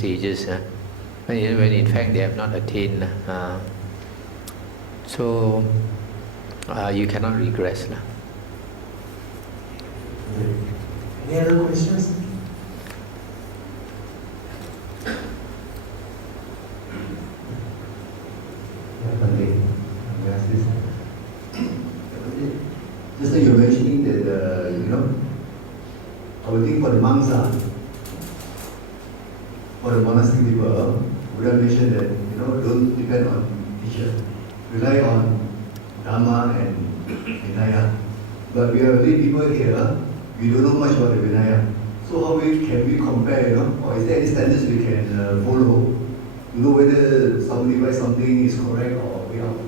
stages, when in fact they have not attained. So you cannot regress. Any other questions? Just like you're mentioning that, I would think for the monks, for the monastic people, Buddha mentioned that, don't depend on teacher. Rely on Dhamma and Vinaya. But we are lay people here, we don't know much about the Vinaya. So how can we compare, or is there any standards we can follow to know whether somebody writes something is correct or way out?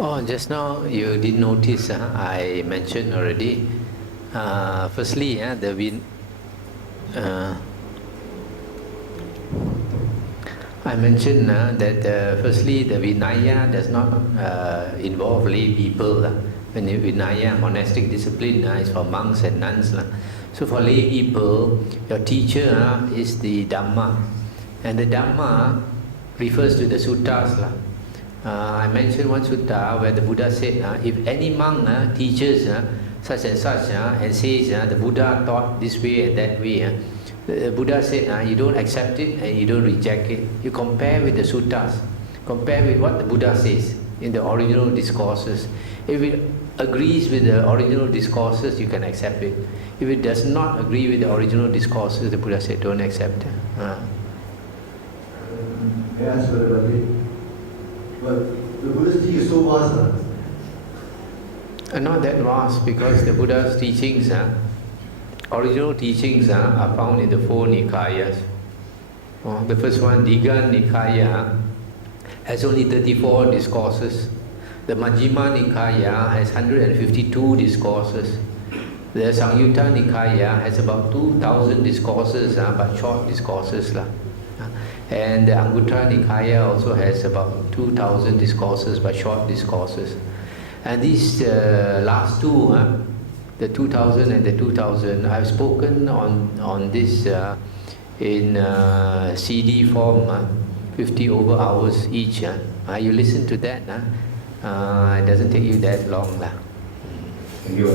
Oh, just now you did notice, I mentioned already. Firstly, I mentioned that firstly the Vinaya does not involve lay people. When Vinaya, monastic discipline, is for monks and nuns. So for lay people, your teacher is the Dhamma. And the Dhamma refers to the suttas. I mentioned one sutta where the Buddha said, if any monk teaches such and such and says the Buddha taught this way and that way, the Buddha said you don't accept it and you don't reject it. You compare with the suttas, compare with what the Buddha says in the original discourses. If it agrees with the original discourses, you can accept it. If it does not agree with the original discourses, the Buddha said don't accept it. Yes, but the Buddha's teaching is so vast. Not that vast, because the Buddha's teachings, original teachings are found in the 4 Nikayas. The first one, Digha Nikaya, has only 34 discourses. The Majjhima Nikaya has 152 discourses. The Samyutta Nikaya has about 2,000 discourses, but short discourses. And the Anguttara Nikaya also has about 2,000 discourses, but short discourses. And these last two, the 2,000 and the 2,000, I've spoken on this in CD form, 50 over hours each. You listen to that, it doesn't take you that long. Thank you.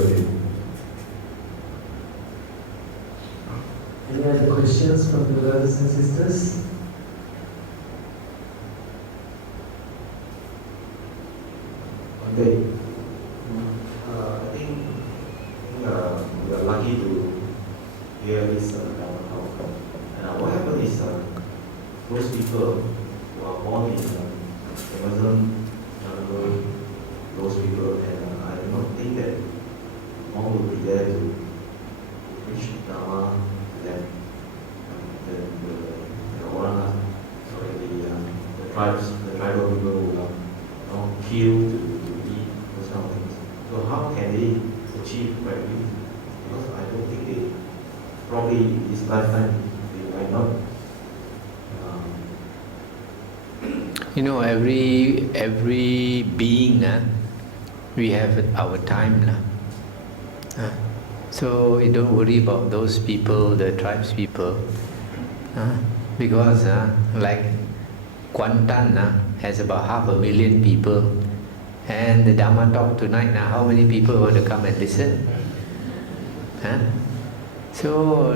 Any other questions from the brothers and sisters? Okay. I think we are lucky to hear this Dhamma talk. And what happened is those people who are born in the Muslim jungle, those people, and I do not think that one would be there to preach Dhamma to them. The Orang, the tribes, the tribal people who are killed to eat those kind of things. So how can they achieve right? Because I don't think they, probably in this lifetime, they might not. Every being, we have our time. So you don't worry about those people, the tribes people, because like Kuantan has about 500,000 people, and the Dhamma talk tonight, how many people want to come and listen? So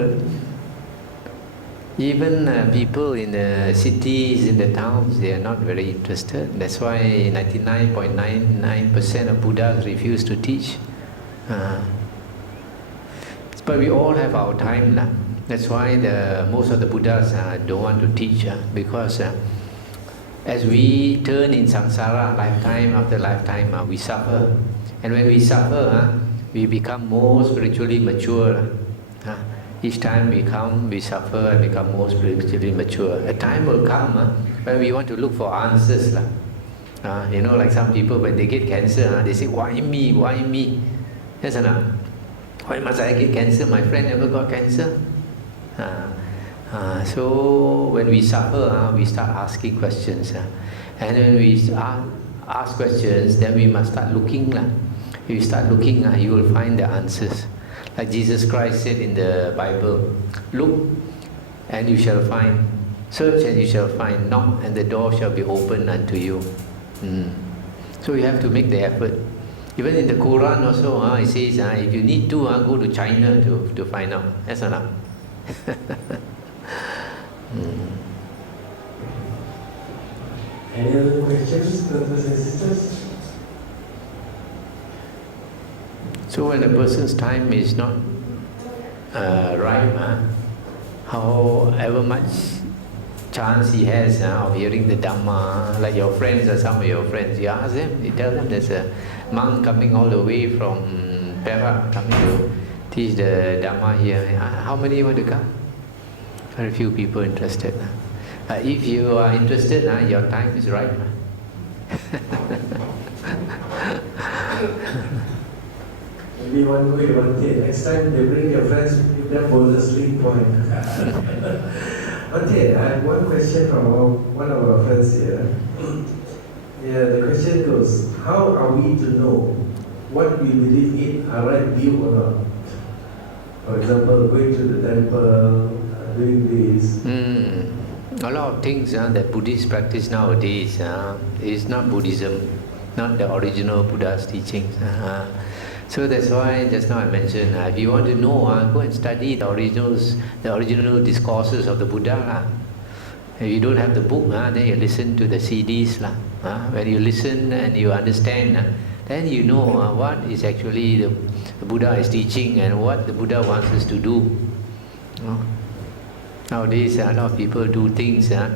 even people in the cities, in the towns, they are not very interested. That's why 99.99% of Buddhas refuse to teach. But we all have our time. That's why most of the Buddhas don't want to teach, because as we turn in samsara, lifetime after lifetime, we suffer. And when we suffer, we become more spiritually mature. Each time we suffer and become more spiritually mature. A time will come when we want to look for answers. Like some people, when they get cancer, they say, why me, why me? Yes or not? Why must I get cancer? My friend never got cancer. So when we suffer, we start asking questions. And when we ask questions, then we must start looking. If you start looking, you will find the answers. Like Jesus Christ said in the Bible, look and you shall find. Search and you shall find. Knock and the door shall be opened unto you. So you have to make the effort. Even in the Quran also, it says, if you need to, go to China to find out. That's enough. Any other questions, brothers and sisters? So when a person's time is not ripe, however much chance he has of hearing the Dhamma, like your friends or some of your friends, you ask them, you tell them there's a monk coming all the way from Perak coming to teach the Dhamma here. How many want to come? Very few people interested. If you are interested, your time is right. Maybe one way, one day. Next time they bring your friends, give them bonus lead point. Okay, I have one question from one of our friends here. Yeah, the question goes, how are we to know what we believe in are right view or not? For example, going to the temple, doing this. A lot of things that Buddhists practice nowadays is not Buddhism, not the original Buddha's teachings. So that's why just now I mentioned, if you want to know, go and study the original discourses of the Buddha. If you don't have the book, then you listen to the CDs. When you listen and you understand, then you know what is actually the Buddha is teaching and what the Buddha wants us to do. Nowadays, a lot of people do things that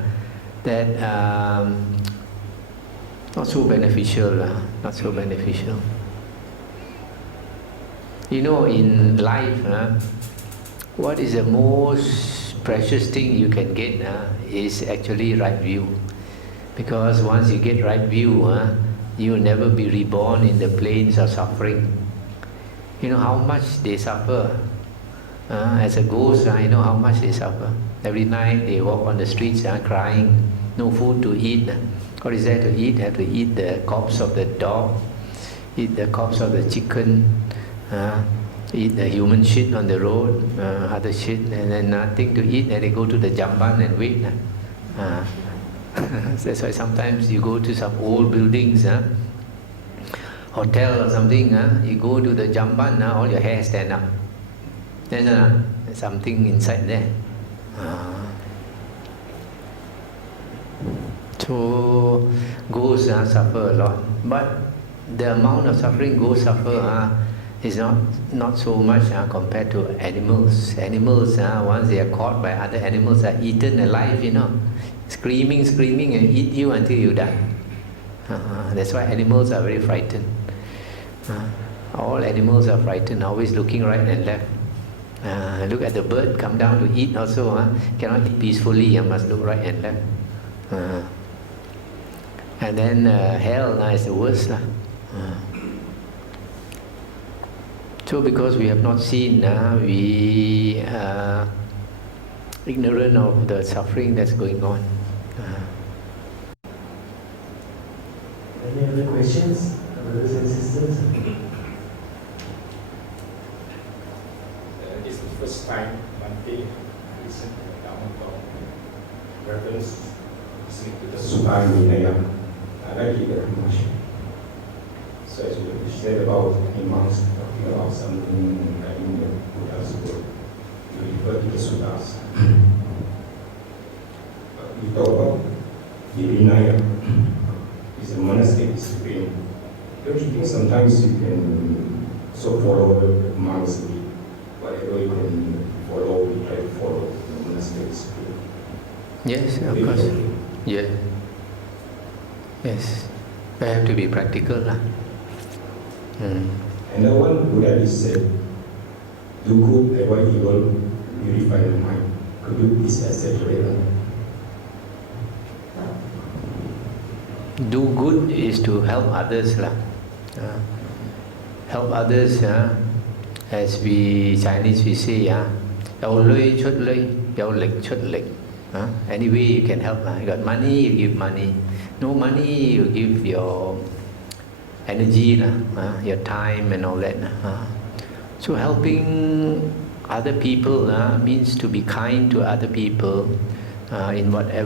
not so beneficial. Not so beneficial. You know, in life, what is the most precious thing you can get is actually right view. Because once you get right view, you will never be reborn in the plains of suffering. You know how much they suffer. As a ghost, you know how much they suffer. Every night they walk on the streets crying, no food to eat. What is there to eat? Have to eat the corpse of the dog, eat the corpse of the chicken, eat the human shit on the road, other shit, and then nothing to eat, and they go to the jamban and wait. That's why sometimes you go to some old buildings, hotel or something, you go to the jamban, all your hair stand up. There's something inside there. So ghosts suffer a lot, but the amount of suffering ghosts suffer is not so much compared to animals. Animals, once they are caught by other animals, are eaten alive, screaming and eat you until you die. That's why animals are very frightened. All animals are frightened, always looking right and left. Look at the bird, come down to eat also, cannot eat peacefully, must look right and left. And then hell is the worst. So because we have not seen, we are ignorant of the suffering that's going on. Any other questions, brothers and sisters? This is the first time Monday I listen to the Dhammavuddho reference listening to the Sutta Vinaya. I like it very much. So as you said about imams talking about something like in the Buddha's book, you refer to the Suttas. You talk about the Vinaya. It's a monastic discipline. Don't you think sometimes you can so follow the monks lead? Whatever you can follow, you try to follow the monastic discipline. Yes, of course. Yeah. Yes. We have to be practical. And the one Buddha said, do good, avoid evil, purify the mind. Could you please elaborate on that? Do good is to help others. Help others, as we Chinese we say, yao lui chut lui, yao lik chut lik. Anyway you can help. You got money, you give money. No money, you give your energy, your time and all that. So helping other people means to be kind to other people, in whatever